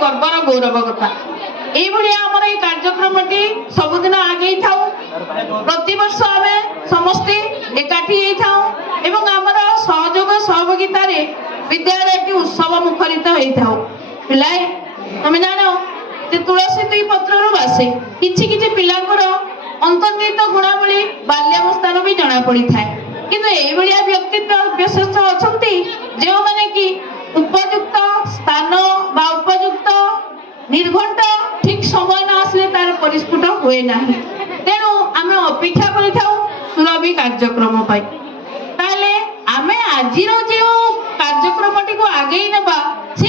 गर्वर गौरव कथा आमर ये कार्यक्रमटी सबुदिन आगे था प्रति वर्ष आम समस्ते एकाठी एवं आमर सहयोग सहभागिता विद्यालय उत्सव मुखरित होता पिलाए तुम जान तुलसी दुई पत्र बासे कि पिलांकर अंतर्निहित गुणावली बाल्यावस्थार भी जना पड़ी था किंतु ये व्यक्तित्व विशेष अच्छा जो मैंने कि उपयुक्त स्थान बा उपयुक्त निर्घंट ठीक समय न आसले तार परिस्फुट हुए ना तेणु आम अपेक्षा करबी कार्यक्रम ताले आम आज जो कार्यक्रमटी को आगे नवा से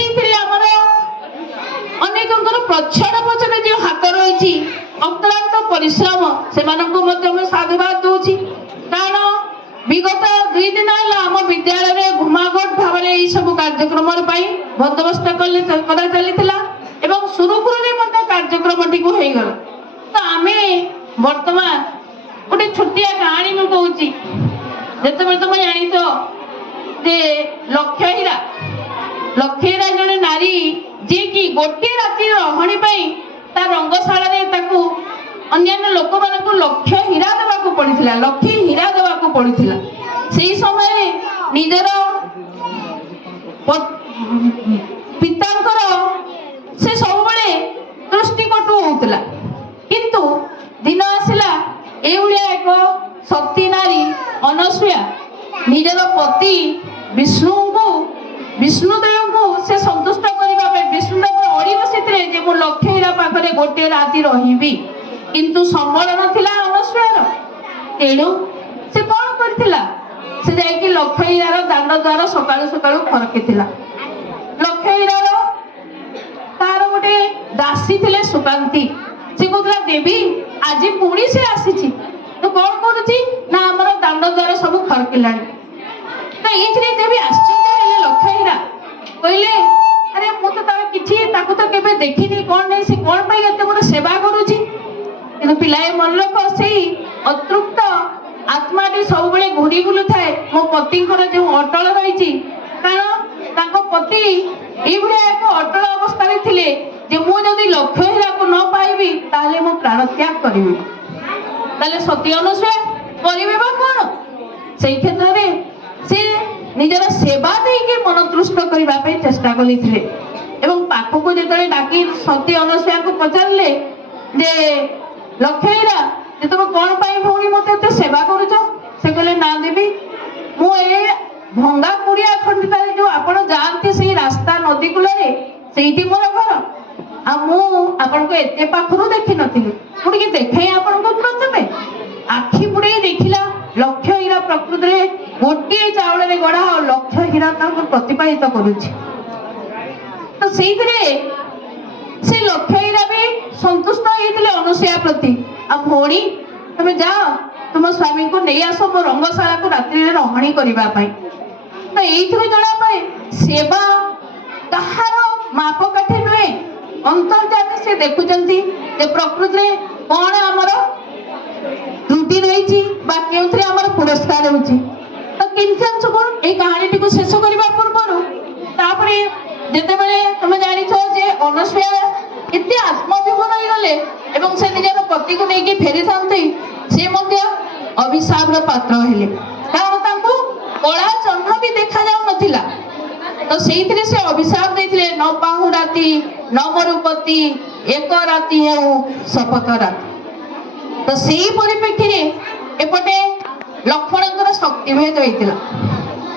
अनेक प्रच्छन पछरे जो हाथ रही अक्लांत परिश्रम से साधुवाद दूची कारण विगत 2 दिन आम विद्यालय घुमाघट भाव सब कार्यक्रम बंदोबस्त करा चली एवं सुरुखुरु कार्यक्रम टी होगला तो आम बर्तमान गोटे छोटिया कहानी में कहूँ जिते तुम जान लक्ष्य हीरा जड़े नारी जी कि गोटे राति रही रंगशाला अन्य लोक मान लक्ष्य हीरा देवाक पड़ता लक्ष्य हीरा देवाक पड़ता से समय निजर पितांकर से सब दृष्टिकटु होता किंतु दिन आसला एक सती नारी अनसुया निजर पति विष्णुदेव को से संतुष्ट करने विष्णुदेव अड़ी बसी मु लक्ष्य हीरा पाखे गोटे राति रही किंतु संबल नाला अनसुयार तेणु से कौन करथिला से जाइए लक्ष्य हीरार दांड द्वार सकाळु सकाळु फरकिथिला लक्ष्य हीरार तार गोटे दासी थिले सुकांती से कहला देवी आज पुणी से आसी तो कौन करुची ना आमर दांड द्वार सब फरकिलानी तो ये देवी आश्चर्य लक्ष्य हीरा कहले अरे मुझे तार किछि ताको तो केबे देखिनी कौन नहीं से कौन पाई एते मोर सेवा करूची किंतु पिलाए मन लोक से अतृप्त आत्माटी सब घूरी बुलू थाए मो पति जो अटल रही कारण पति ये एक अटल अवस्था थे मुझे लक्ष्य हीरा को न पाइबी ताले मो प्राण त्याग करी ताले सती अनुसया करेंगे कौन से क्षेत्र में से निजर सेवा देके मन तुष्ट करने चेष्टा करते पाखक जो डाकी सती अनुसया को पचारे जे लक्ष्य हीरा जे तुम कौन पाई भौणी मत सेवा करुच से कहले ना देवी मु भंगा कुड़िया खंडित जो आप जाती से रास्ता नदी कूल से मोर घर आपन को एते पाखरु देखि नथिली मुझे देखे आपन को प्रथमे आखि बुड़े देखिला लक्ष्य हीरा प्रकृति में गोटे चावल रे गढ़ा और लक्ष्य हीरा प्रतिपादित करुछि तो से लक्ष्य हीरा भी संतुष्ट होते अनुसया प्रति आ भौणी तुम जाओ तुम स्वामी को नहीं आस मो रंगशाला को रात्रि रहाणी करने तो ये जना पाए सेवा कहार मापकाठी नुहे अंतर्जात से देखुंत प्रकृति कौन आमर त्रुटि रही पुरस्कार होती तो किंचन सब ये कहानी को शेष करने पूर्व जिते तुम जान अनसुया एत आत्मविभोर गले से निजर पति को लेकिन फेरी था से अभिशाप पात्र हेले कारण कला चन्न भी देखा जाऊ नथिला तो से अभिशाप देते न पाहु राति न मरुपति एक राति हेउ शपथ राति तो से परिप्रेक्षी एपटे लक्ष्मण शक्तिभेद होता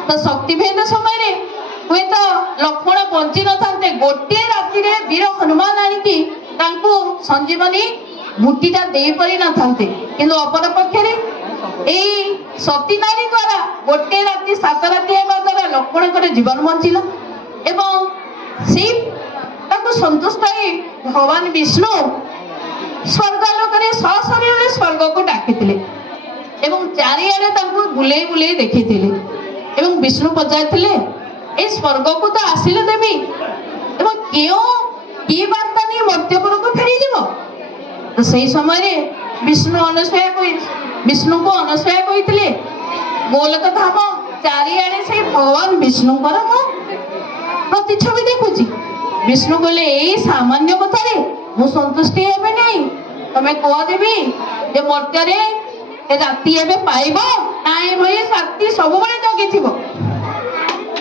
तो शक्तिभेद समय हुए तो लक्ष्मण बंची न था गोटे राति वीर हनुमान आनिकी संजीवनी बूटीटा दे पारि न था किंतु अपर पक्षे सती नारी द्वारा गोटे राति 7 राति द्वारा लक्ष्मण जीवन बंचला एवं से संतुष्ट भगवान विष्णु स्वर्गलोक सशरीर स्वर्ग को डाकी चारिआडे बुले बुले देखी विष्णु पचारे ए स्वर्ग को तो आसिले देवी क्यों कि बार्ता नहीं मर्त्यपुर को फेरी जीव तो सही समय विष्णु को अनसुया कहते गोलक धाम चारिआडे से भगवान विष्णु प्रतिच्छवि देखुची ବିଷ୍ଣୁ କହିଲେ ଏଇ ସାମାନ୍ୟ କଥାରେ ମୁଁ ସନ୍ତୁଷ୍ଟି ହେବି ନାହିଁ। ତମେ କୁହ ଦେବି ଯେ ମର୍ତ୍ତ୍ୟରେ ଏ ରାତି ଏବେ ପାଇବ ନା ଏଭଳି ଶକ୍ତି ସବୁବେଳେ ଜଗିଥିବ।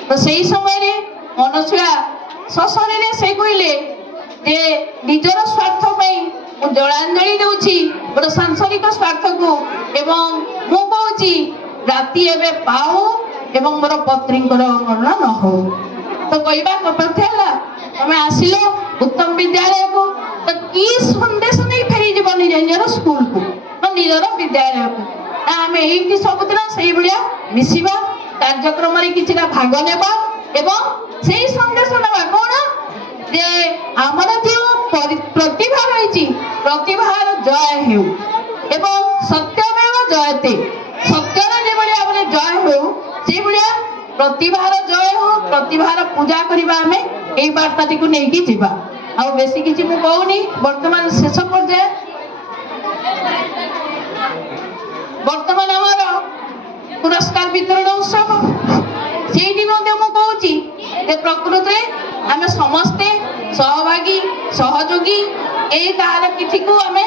ତ ସେଇ ସମୟରେ ମନସୁଆ ଶେଷରେ ସେ କହିଲେ ଯେ ନିଜର ସ୍ୱାର୍ଥ ପାଇଁ ମୁଁ ଜଳାଞ୍ଜଳି ଦେଉଛି ମୋର ସାଂସାରିକ ସ୍ୱାର୍ଥକୁ, ଏବଂ ମୁଁ କହୁଛି ରାତି ଏବେ ପାଉ ଏବଂ ମୋର ପତ୍ନୀଙ୍କର ମରଣ ନ ହଉ। ତ କହିବା କଥା ହେଲା ତମେ ଆସିଲ ଉତ୍ତମ ବିଦ୍ୟାଳୟକୁ, ତ କି ସନ୍ଦେଶ ନେଇ ଫେରିଯିବ ନିଜର ସ୍କୁଲକୁ ବା ନିଜର ବିଦ୍ୟାଳୟକୁ? ନା ଆମେ ଏଇଠି ସବୁଦିନ ସେଇଭଳିଆ ମିଶିବା, କାର୍ଯ୍ୟକ୍ରମରେ କିଛିଟା ଭାଗ ନେବା ଏବଂ ସେଇ ସନ୍ଦେଶ ନେବା କଣ ଯେ ଆମର ଯେଉଁ ପ୍ରତିଭା ରହିଛି ପ୍ରତିଭାର ଜୟ ହେଉ ଏବଂ ସତ୍ୟମେବ ଜୟତେ, ସତ୍ୟର ଯେଭଳି ଭାବରେ ଜୟ ହେଉ ସେଇଭଳିଆ ପ୍ରତିଭାର ଜୟ ହେଉ, ପ୍ରତିଭାର ପୂଜା କରିବା ଆମେ এই বার্তাটিକୁ ନେଇକି ଯିବା। ଆଉ ବେଶୀ କିଛି ମୁଁ କହୁନି, ବର୍ତ୍ତମାନ ଶେଷ ପର୍ଯ୍ୟାୟ ବର୍ତ୍ତମାନ ଆମର ପୁରସ୍କାର ବିତରଣ ଉତ୍ସବ, ସେଇଠି ମଧ୍ୟ ମୁଁ କହୁଛି ଯେ ପ୍ରକୃତରେ ଆମେ ସମସ୍ତେ ସହଭାଗୀ ସହଯୋଗୀ, ଏଇ କାହାର କିଛିକୁ ଆମେ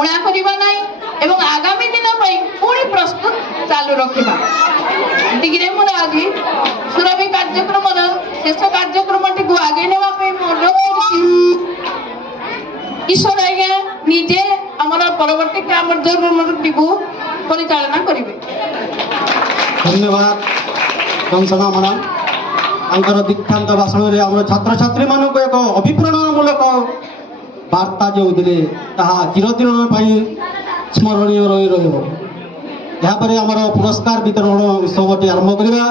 ଉଣା କରିବା ନାହିଁ ଏବଂ ଆଗାମୀ ଦିନ ପାଇଁ ପୁଣି ପ୍ରସ୍ତୁତ ଚାଲୁ ରଖିବା। ଏତିକିରେ ମୁଁ ଆଜି ସୁରଭି କାର୍ଯ୍ୟକ୍ରମର ଶେଷ କାର୍ଯ୍ୟକ୍ରମଟିକୁ ଆଗେଇ ନେବା ପାଇଁ ମୁଁ ଅନୁରୋଧ କରୁଛି। ଈଶ୍ୱର ଆଜ୍ଞା ନିଜେ ଆମର ପରବର୍ତ୍ତୀ କାର୍ଯ୍ୟକ୍ରମଟିକୁ ପରିଚାଳନା କରିବେ। ଧନ୍ୟବାଦ କଂସନା ମ୍ୟାଡ଼ାମ। ତାଙ୍କର ଦୀକ୍ଷାନ୍ତ ଭାଷଣରେ ଆମର ଛାତ୍ରଛାତ୍ରୀମାନଙ୍କୁ ଏକ ଅଭିପ୍ରେରଣାମୂଳକ ବାର୍ତ୍ତା ଯେଉଁଥିଲେ ତାହା ଚିରଦିନ ପାଇଁ ସ୍ମରଣୀୟ ରହି ରହିବ। ଏହାପରେ ଆମର ପୁରସ୍କାର ବିତରଣ ଉତ୍ସବଟି ଆରମ୍ଭ କରିବା।